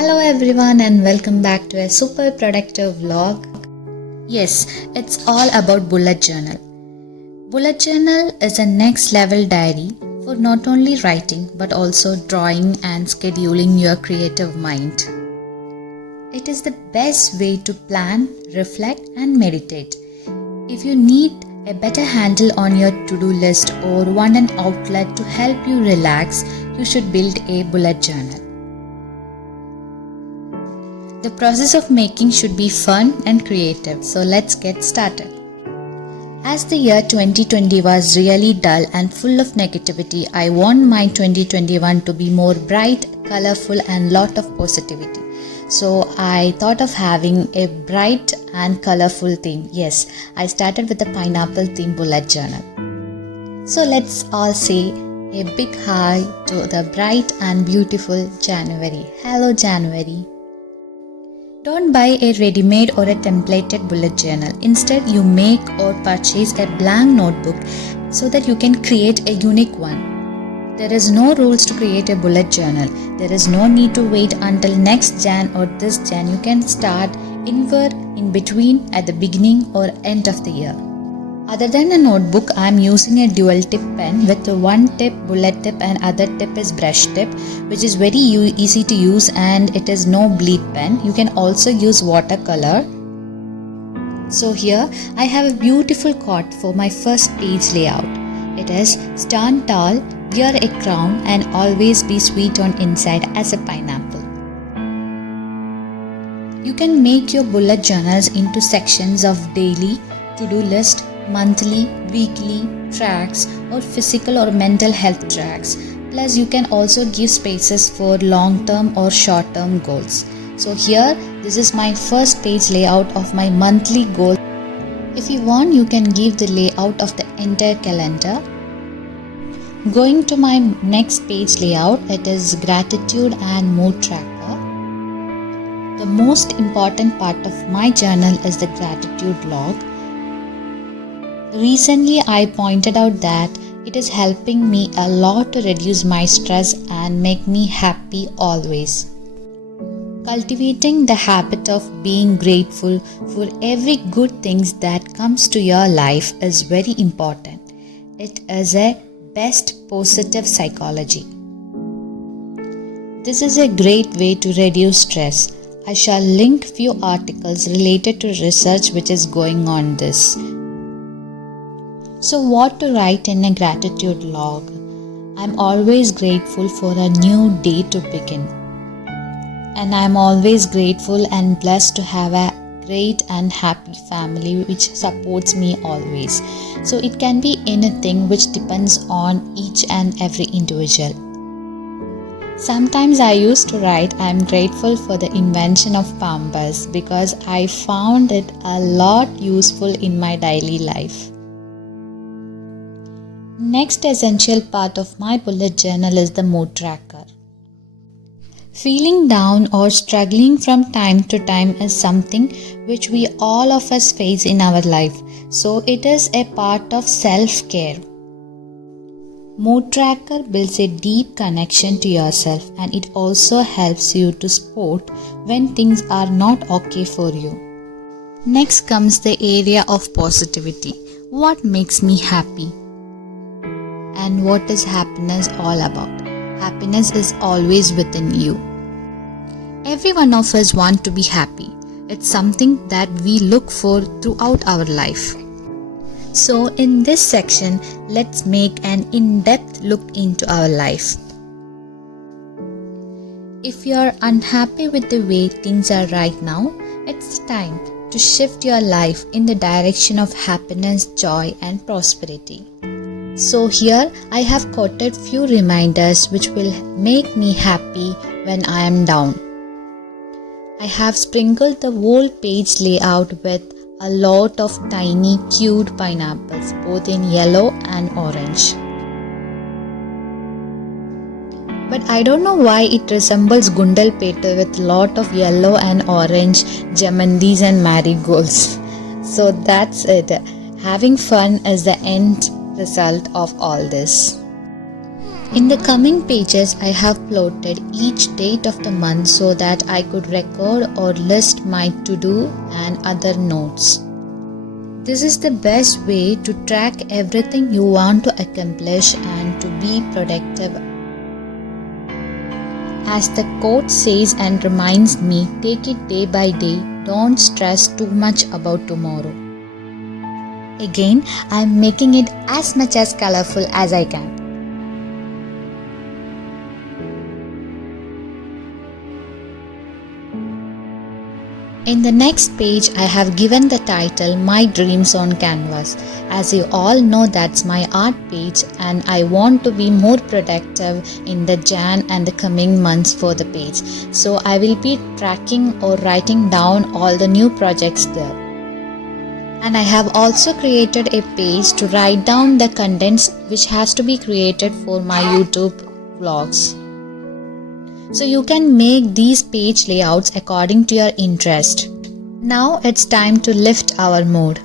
Hello everyone and welcome back to a super productive vlog. Yes, it's all about bullet journal. Bullet journal is a next level diary for not only writing but also drawing and scheduling your creative mind. It is the best way to plan, reflect and meditate. If you need a better handle on your to-do list or want an outlet to help you relax, you should build a bullet journal. The process of making should be fun and creative, so let's get started. As the year 2020 was really dull and full of negativity, I want my 2021 to be more bright, colorful and lot of positivity. So I thought of having a bright and colorful theme. Yes, I started with a pineapple theme bullet journal. So let's all say a big hi to the bright and beautiful January. Hello January. Don't buy a ready-made or a templated bullet journal. Instead, you make or purchase a blank notebook so that you can create a unique one. There is no rules to create a bullet journal. There is no need to wait until next Jan or this Jan. You can start anywhere in between at the beginning or end of the year. Other than a notebook, I am using a dual tip pen with one tip bullet tip and other tip is brush tip, which is very easy to use and it is no bleed pen. You can also use watercolor. So here I have a beautiful quote for my first page layout. It is stand tall, wear a crown and always be sweet on inside as a pineapple. You can make your bullet journals into sections of daily, to-do list, monthly, weekly, tracks or physical or mental health tracks. Plus you can also give spaces for long-term or short-term goals. So here this is my first page layout of my monthly goal. If you want you can give the layout of the entire calendar. Going to my next page layout, it is gratitude and mood tracker. The most important part of my journal is the gratitude log. Recently, I pointed out that it is helping me a lot to reduce my stress and make me happy always. Cultivating the habit of being grateful for every good things that comes to your life is very important. It is a best positive psychology. This is a great way to reduce stress. I shall link few articles related to research which is going on this. So what to write in a gratitude log? I'm always grateful for a new day to begin. And I'm always grateful and blessed to have a great and happy family which supports me always. So it can be anything which depends on each and every individual. Sometimes I used to write I'm grateful for the invention of Pampers because I found it a lot useful in my daily life. Next essential part of my bullet journal is the mood tracker. Feeling down or struggling from time to time is something which we all of us face in our life. So it is a part of self-care. Mood tracker builds a deep connection to yourself and it also helps you to spot when things are not okay for you. Next comes the area of positivity. What makes me happy? And what is happiness all about? Happiness is always within you. Every one of us want to be happy. It's something that we look for throughout our life. So in this section, let's make an in-depth look into our life. If you're unhappy with the way things are right now, it's time to shift your life in the direction of happiness, joy and prosperity. So here I have quoted few reminders which will make me happy when I am down. I have sprinkled the whole page layout with a lot of tiny cute pineapples both in yellow and orange. But I don't know why it resembles Gundalpeta with lot of yellow and orange jamandis and marigolds. So that's it. Having fun is the end result of all this. In the coming pages, I have plotted each date of the month so that I could record or list my to-do and other notes. This is the best way to track everything you want to accomplish and to be productive. As the quote says and reminds me, take it day by day, don't stress too much about tomorrow. Again, I am making it as much as colorful as I can. In the next page, I have given the title My Dreams on Canvas. As you all know, that's my art page and I want to be more productive in the Jan and the coming months for the page. So I will be tracking or writing down all the new projects there. And I have also created a page to write down the contents which has to be created for my YouTube vlogs. So you can make these page layouts according to your interest. Now it's time to lift our mood.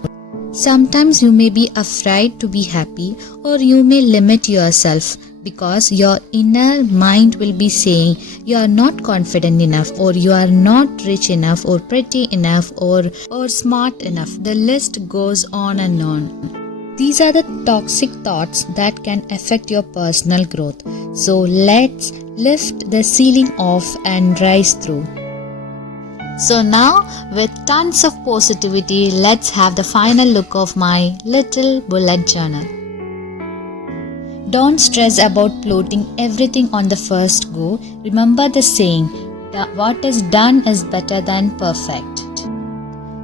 Sometimes you may be afraid to be happy, or you may limit yourself because your inner mind will be saying you are not confident enough, or you are not rich enough, or pretty enough, or smart enough. The list goes on and on. These are the toxic thoughts that can affect your personal growth. So let's lift the ceiling off and rise through. So now, with tons of positivity, let's have the final look of my little bullet journal. Don't stress about plotting everything on the first go. Remember the saying, what is done is better than perfect.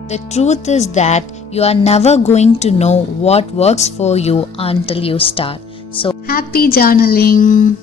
The truth is that you are never going to know what works for you until you start. So, happy journaling!